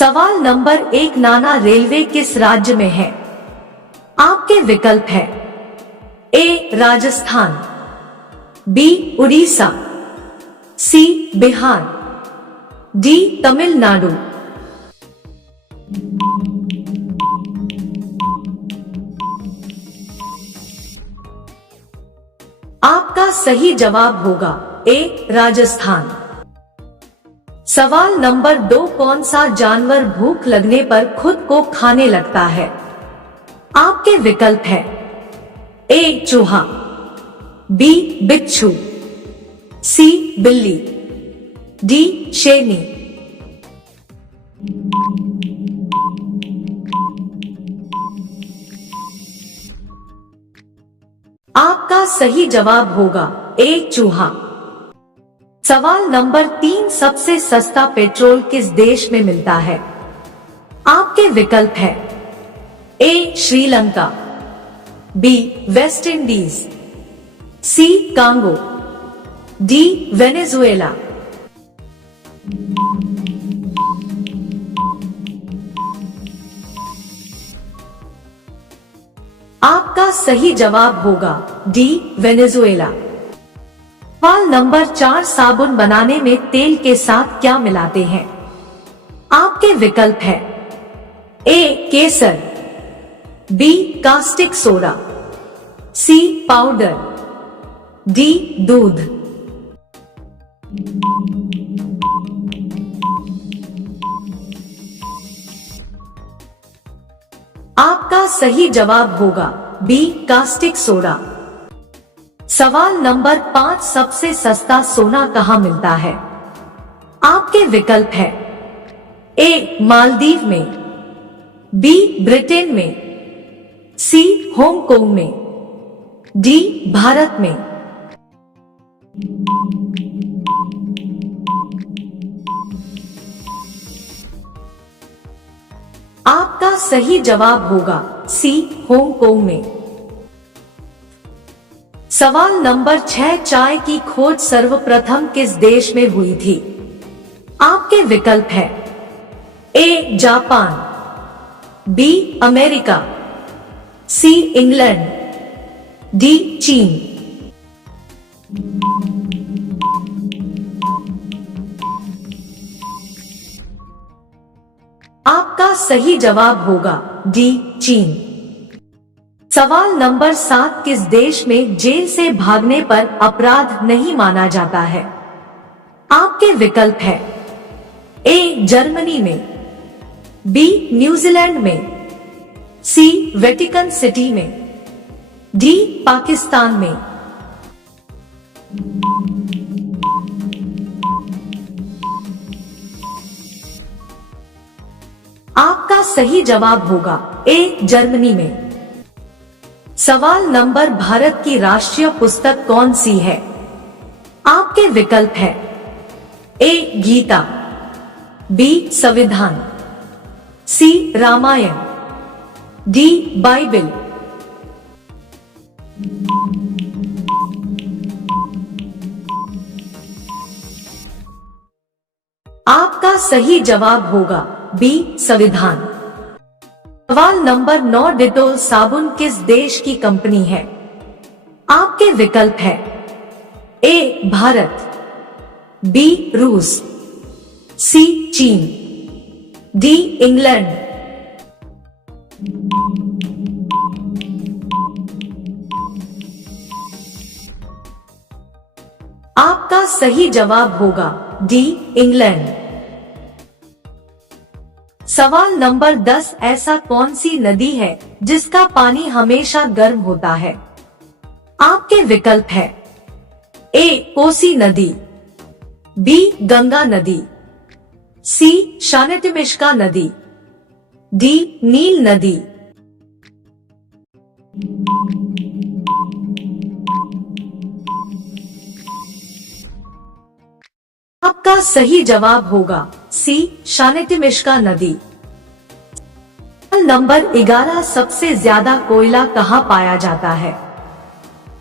सवाल नंबर 1, नाना रेलवे किस राज्य में है? आपके विकल्प है ए राजस्थान, बी उड़ीसा, सी बिहार, डी तमिलनाडु। आपका सही जवाब होगा ए राजस्थान। सवाल नंबर 2, कौन सा जानवर भूख लगने पर खुद को खाने लगता है? आपके विकल्प है ए चूहा, बी बिच्छू, सी बिल्ली, डी शेरनी। आपका सही जवाब होगा ए चूहा। सवाल नंबर 3, सबसे सस्ता पेट्रोल किस देश में मिलता है? आपके विकल्प है ए श्रीलंका, बी वेस्ट इंडीज, सी कांगो, डी वेनेजुएला। आपका सही जवाब होगा डी वेनेजुएला। सवाल नंबर 4, साबुन बनाने में तेल के साथ क्या मिलाते हैं? आपके विकल्प है ए केसर, B caustic soda, C powder, D दूध। आपका सही जवाब होगा बी कास्टिक सोडा। सवाल नंबर 5, सबसे सस्ता सोना कहाँ मिलता है? आपके विकल्प है ए मालदीव में, बी ब्रिटेन में, सी हांगकांग में, डी भारत में। आपका सही जवाब होगा सी हांगकांग में। सवाल नंबर 6, चाय की खोज सर्वप्रथम किस देश में हुई थी? आपके विकल्प है A Japan, B America, C England, D चीन। आपका सही जवाब होगा डी चीन। सवाल नंबर 7, किस देश में जेल से भागने पर अपराध नहीं माना जाता है? आपके विकल्प है ए जर्मनी में, बी न्यूजीलैंड में, सी वेटिकन सिटी में, डी पाकिस्तान में। आपका सही जवाब होगा ए जर्मनी में। सवाल नंबर, भारत की राष्ट्रीय पुस्तक कौन सी है? आपके विकल्प है ए गीता, बी संविधान, सी रामायण, डी बाइबल। आपका सही जवाब होगा बी संविधान। सवाल नंबर 9, डेटोल साबुन किस देश की कंपनी है? आपके विकल्प है ए भारत, बी रूस, सी चीन, डी इंग्लैंड। आपका सही जवाब होगा डी इंग्लैंड। सवाल नंबर 10, ऐसा कौन सी नदी है जिसका पानी हमेशा गर्म होता है? आपके विकल्प है ए कोसी नदी, बी गंगा नदी, सी शानेटिमिश्का नदी, डी नील नदी। आपका सही जवाब होगा सी शानेटिमिश्का नदी। नंबर 11, सबसे ज्यादा कोयला कहाँ पाया जाता है?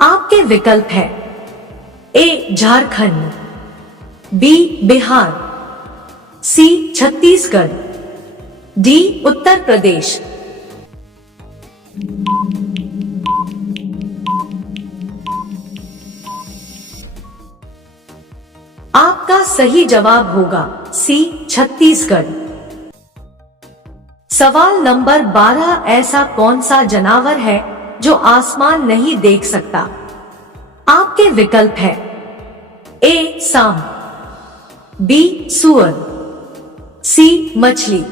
आपके विकल्प है ए झारखंड, बी बिहार, सी छत्तीसगढ़, डी उत्तर प्रदेश। आपका सही जवाब होगा सी छत्तीसगढ़। सवाल नंबर 12, ऐसा कौन सा जानवर है जो आसमान नहीं देख सकता? आपके विकल्प है ए सांप, बी सुअर, सी मछली,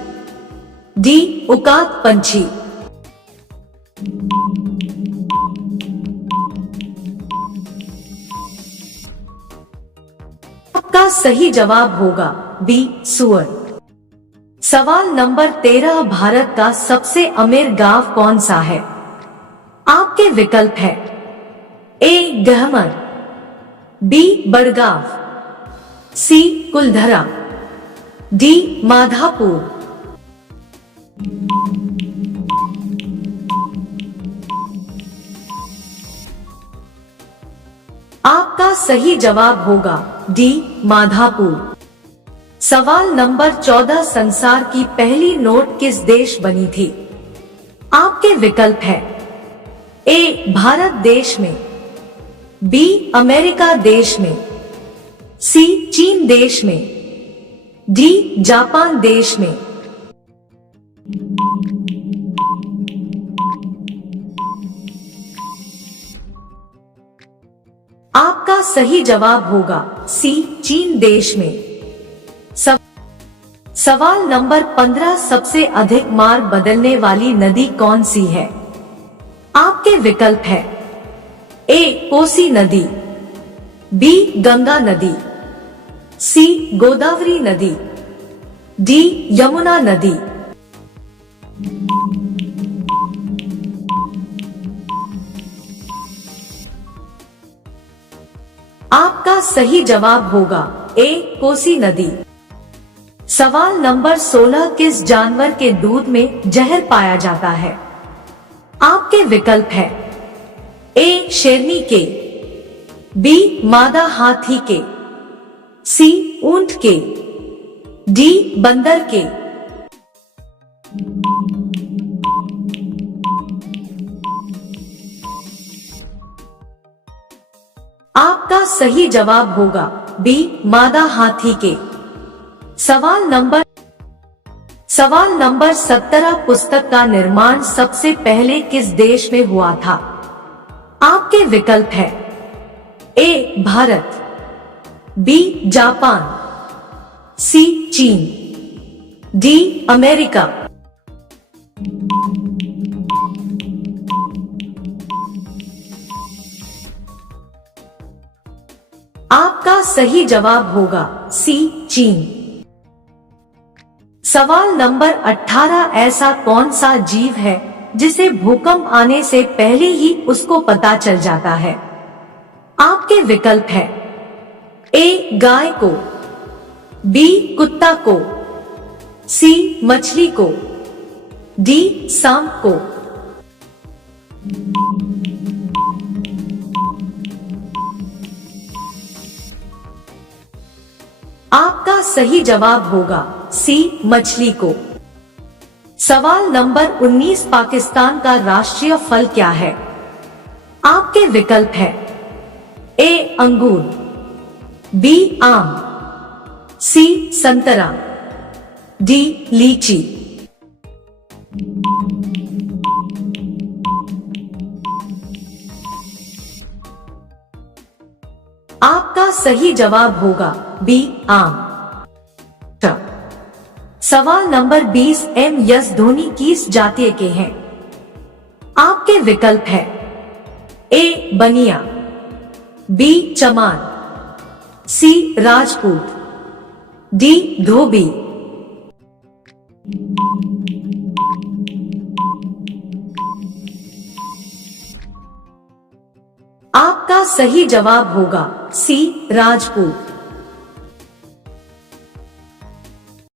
डी उकाक पंछी। आपका सही जवाब होगा बी सुअर। सवाल नंबर 13, भारत का सबसे अमीर गांव कौन सा है? आपके विकल्प है ए गहमर, बी बड़गांव, सी कुलधरा, डी माधापुर। आपका सही जवाब होगा डी माधापुर। सवाल नंबर 14, संसार की पहली नोट किस देश बनी थी? आपके विकल्प है ए भारत देश में, बी अमेरिका देश में, सी चीन देश में, डी जापान देश में। आपका सही जवाब होगा सी चीन देश में। सवाल नंबर 15, सबसे अधिक मार्ग बदलने वाली नदी कौन सी है? आपके विकल्प है ए कोसी नदी, बी गंगा नदी, सी गोदावरी नदी, डी यमुना नदी। आपका सही जवाब होगा ए कोसी नदी। सवाल नंबर 16, किस जानवर के दूध में जहर पाया जाता है? आपके विकल्प है ए शेरनी के, बी मादा हाथी के, सी ऊंट के, डी बंदर के। आपका सही जवाब होगा बी मादा हाथी के। सवाल नंबर 17, पुस्तक का निर्माण सबसे पहले किस देश में हुआ था? आपके विकल्प है ए भारत, बी जापान, सी चीन, डी अमेरिका। आपका सही जवाब होगा सी चीन। सवाल नंबर 18, ऐसा कौन सा जीव है जिसे भूकंप आने से पहले ही उसको पता चल जाता है? आपके विकल्प है ए गाय को, बी कुत्ता को, सी मछली को, डी सांप को। आपका सही जवाब होगा सी मछली को। सवाल नंबर 19, पाकिस्तान का राष्ट्रीय फल क्या है? आपके विकल्प है ए अंगूर, बी आम, सी संतरा, डी लीची। आपका सही जवाब होगा बी आम। सवाल नंबर 20, एम एस धोनी किस जातीय के हैं? आपके विकल्प है ए बनिया, बी चमार, सी राजपूत, डी धोबी। आपका सही जवाब होगा सी राजपूत।